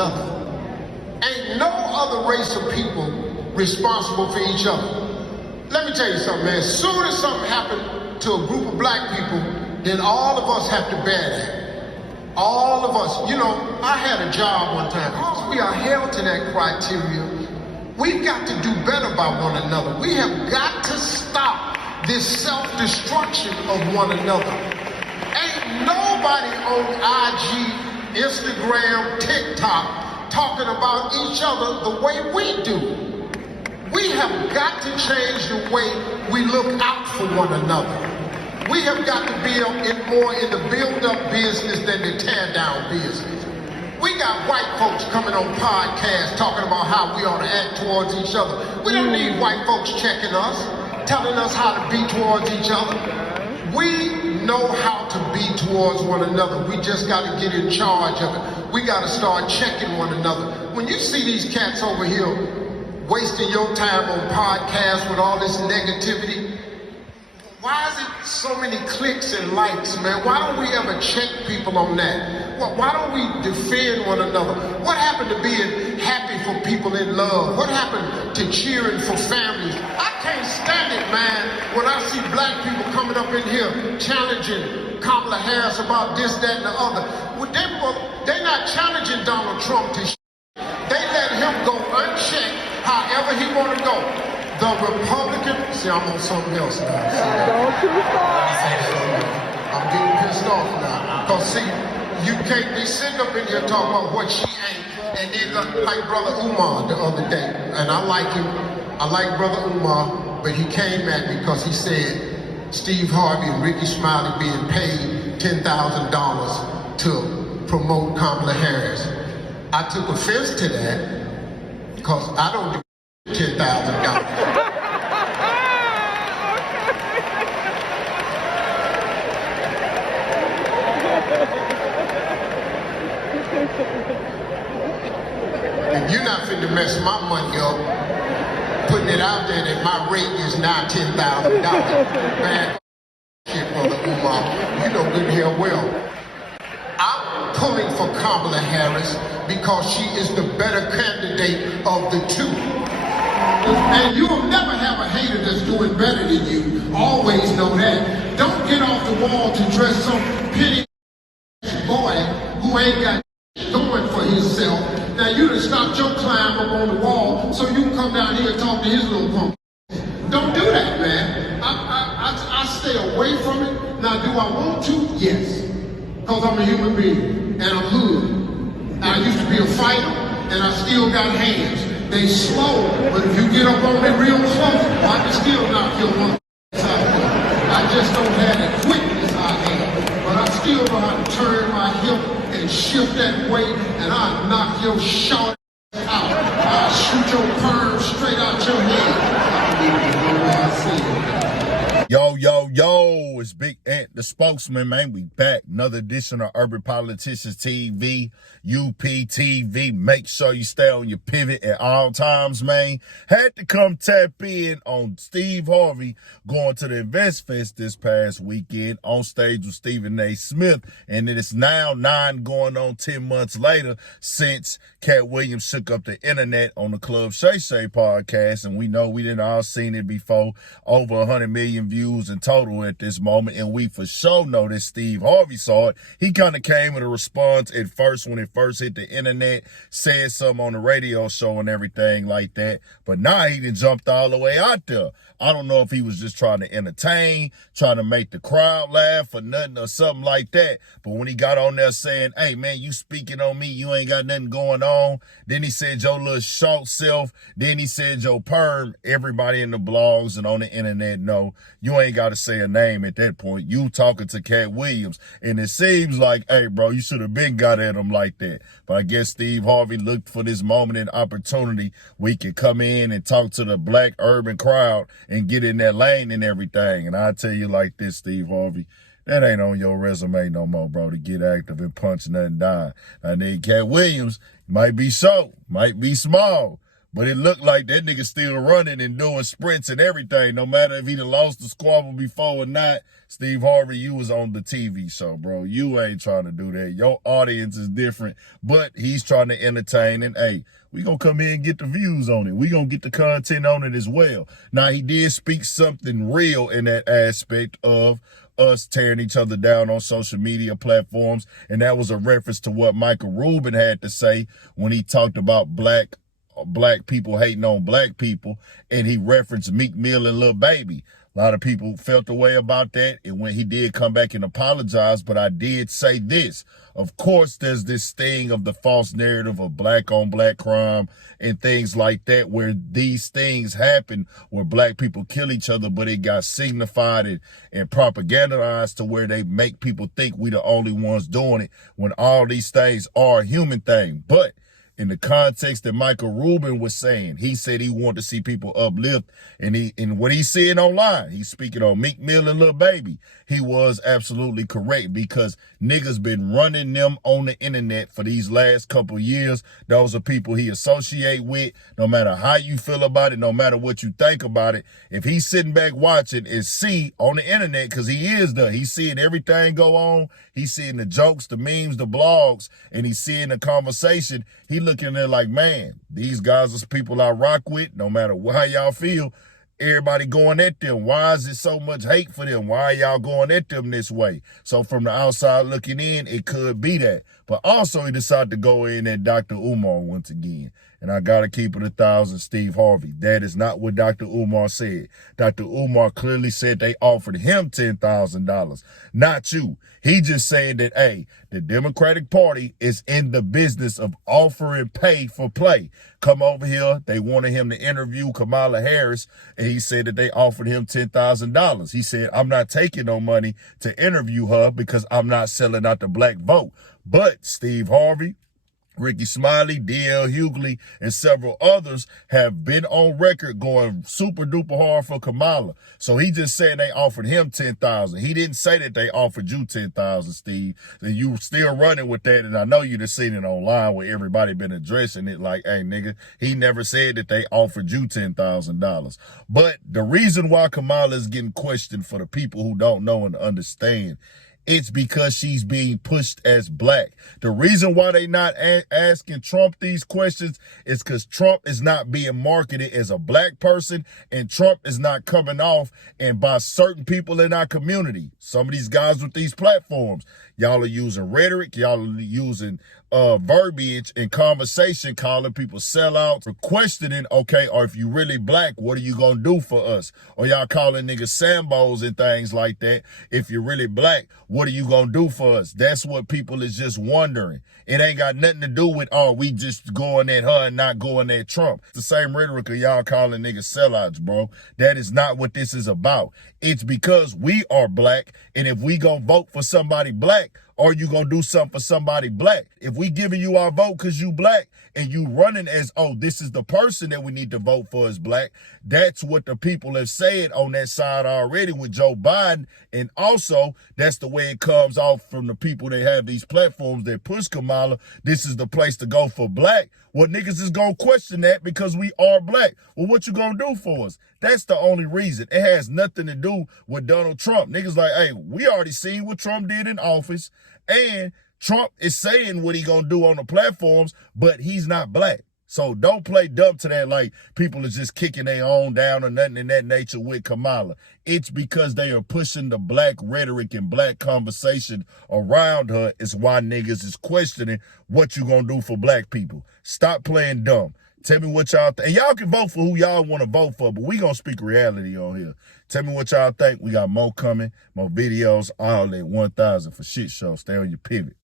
another. Ain't no other race of people responsible for each other. Let me tell you something, man. As soon as something happened to a group of black people, then all of us have to bear that. All of us. You know, I had a job one time. Because we are held to that criteria, we've got to do better by one another. We have got to stop this self-destruction of one another. Ain't nobody on IG, Instagram, TikTok talking about each other the way we do. We have got to change the way we look out for one another. We have got to be more in the build-up business than the tear-down business. We got white folks coming on podcasts talking about how we ought to act towards each other. We don't need white folks checking us, telling us how to be towards each other. We know how to be towards one another. We just got to get in charge of it. We got to start checking one another. When you see these cats over here wasting your time on podcasts with all this negativity, why is it so many clicks and likes, man? Why don't we ever check people on that? Why don't we defend one another? What happened to being happy for people in love? What happened to cheering for families? I can't stand it, man, when I see black people coming up in here challenging Kamala Harris about this, that, and the other. Well, they're not challenging Donald Trump to They let him go unchecked however he want to go. The Republican, see, I'm on something else now. I'm getting pissed off now. Because see, you can't be sitting up in here talking about what she ain't. And then like Brother Umar the other day, and I like him. I like Brother Umar, but he came at me because he said Steve Harvey and Ricky Smiley being paid $10,000 to promote Kamala Harris. I took offense to that because I don't do $10,000. And you're not finna mess my money up, putting it out there that my rate is now $10,000. Man, shit, Brother Umar, you know good and hell well. I'm pulling for Kamala Harris because she is the better candidate of the two. And you'll never have a hater that's doing better than you. Always know that. Don't get off the wall to dress some petty boy who ain't got going for himself. Now you done stopped your climb up on the wall so you can come down here and talk to his little punk. Don't do that, man. I stay away from it. Now, do I want to? Yes. Because I'm a human being and I'm hood. I used to be a fighter and I still got hands. They slow, but if you get up on me real close, I can still knock your mother out. I just don't have the quickness I have. But I still know how to turn my hip and shift that weight, and I'll knock your short out. I'll shoot your perm straight out your head. Yo, it's Big Ant, the spokesman, man. We back. Another edition of Urban Politicians TV, UPTV. Make sure you stay on your pivot at all times, man. Had to come tap in on Steve Harvey going to the Invest Fest this past weekend on stage with Stephen A. Smith. And it is now 10 months later since Katt Williams shook up the internet on the Club Shay Shay podcast. And we know we didn't all seen it before. Over 100 million views in total at this moment, and we for sure know that Steve Harvey saw it. He kind of came with a response at first when it first hit the internet, said something on the radio show and everything like that, but now he done jumped all the way out there. I don't know if he was just trying to entertain, trying to make the crowd laugh or nothing or something like that, but when he got on there saying, hey man, you speaking on me, you ain't got nothing going on, then he said your little short self, then he said your perm, everybody in the blogs and on the internet know you ain't got to say a name at that point. You talking to Katt Williams. And it seems like, hey, bro, you should have been got at him like that. But I guess Steve Harvey looked for this moment and opportunity where he could come in and talk to the black urban crowd and get in that lane and everything. And I tell you like this, Steve Harvey, that ain't on your resume no more, bro, to get active and punch nothing down. I need Katt Williams, might be short, might be small, But it looked like that nigga still running and doing sprints and everything. No matter if he done lost the squabble before or not, Steve Harvey, you was on the TV show, bro. You ain't trying to do that. Your audience is different, but he's trying to entertain. And, hey, we gonna come here and get the views on it. We gonna get the content on it as well. Now, he did speak something real in that aspect of us tearing each other down on social media platforms, and that was a reference to what Michael Rubin had to say when he talked about black people hating on black people, and he referenced Meek Mill and Lil Baby. A lot of people felt the way about that, and when he did come back and apologize, but I did say this. Of course, there's this thing of the false narrative of black on black crime and things like that, where these things happen where black people kill each other, but it got signified and propagandized to where they make people think we the only ones doing it, when all these things are a human thing. But in the context that Michael Rubin was saying, he said he wanted to see people uplift, and what he's seeing online, he's speaking on Meek Mill and Lil Baby. He was absolutely correct, because niggas been running them on the internet for these last couple years. Those are people he associate with. No matter how you feel about it, no matter what you think about it, if he's sitting back watching and see on the internet, because he's seeing everything go on. He's seeing the jokes, the memes, the blogs, and he's seeing the conversation. He looking there like, man, these guys are people I rock with. No matter how y'all feel, everybody going at them. Why is it so much hate for them? Why are y'all going at them this way? So from the outside looking in, it could be that. But also he decided to go in at Dr. Umar once again. And I got to keep it 1,000, Steve Harvey. That is not what Dr. Umar said. Dr. Umar clearly said they offered him $10,000, not you. He just saying that, hey, the Democratic Party is in the business of offering pay for play. Come over here. They wanted him to interview Kamala Harris, and he said that they offered him $10,000. He said, I'm not taking no money to interview her because I'm not selling out the black vote. But Steve Harvey, Ricky Smiley, D.L. Hughley, and several others have been on record going super duper hard for Kamala. So he just said they offered him $10,000. He didn't say that they offered you $10,000, Steve. And you still running with that. And I know you just seen it online where everybody been addressing it like, hey, nigga, he never said that they offered you $10,000. But the reason why Kamala is getting questioned, for the people who don't know and understand, it's because she's being pushed as black. The reason why they not asking Trump these questions is because Trump is not being marketed as a black person, and Trump is not coming off and by certain people in our community. Some of these guys with these platforms, y'all are using rhetoric, y'all are using verbiage and conversation, calling people sellouts, or questioning, okay, or if you really black, what are you gonna do for us? Or y'all calling niggas Sambos and things like that. If you're really black, what are you gonna do for us? That's what people is just wondering. It ain't got nothing to do with, oh, we just going at her and not going at Trump. It's the same rhetoric of y'all calling niggas sellouts, bro. That is not what this is about. It's because we are black, and if we gonna vote for somebody black, or you gonna do something for somebody black. If we giving you our vote because you black, and you running as, oh, this is the person that we need to vote for as black, that's what the people have said on that side already with Joe Biden. And also, that's the way it comes off from the people that have these platforms that push Kamala. This is the place to go for black. Well, niggas is gonna question that because we are black. Well, what you gonna do for us? That's the only reason. It has nothing to do with Donald Trump. Niggas like, hey, we already seen what Trump did in office, and Trump is saying what he gonna do on the platforms, but he's not black. So don't play dumb to that like people are just kicking their own down or nothing in that nature with Kamala. It's because they are pushing the black rhetoric and black conversation around her is why niggas is questioning what you gonna do for black people. Stop playing dumb. Tell me what y'all think. And y'all can vote for who y'all want to vote for, but we gonna speak reality on here. Tell me what y'all think. We got more coming, more videos, all at 1,000 for shit show. Stay on your pivot.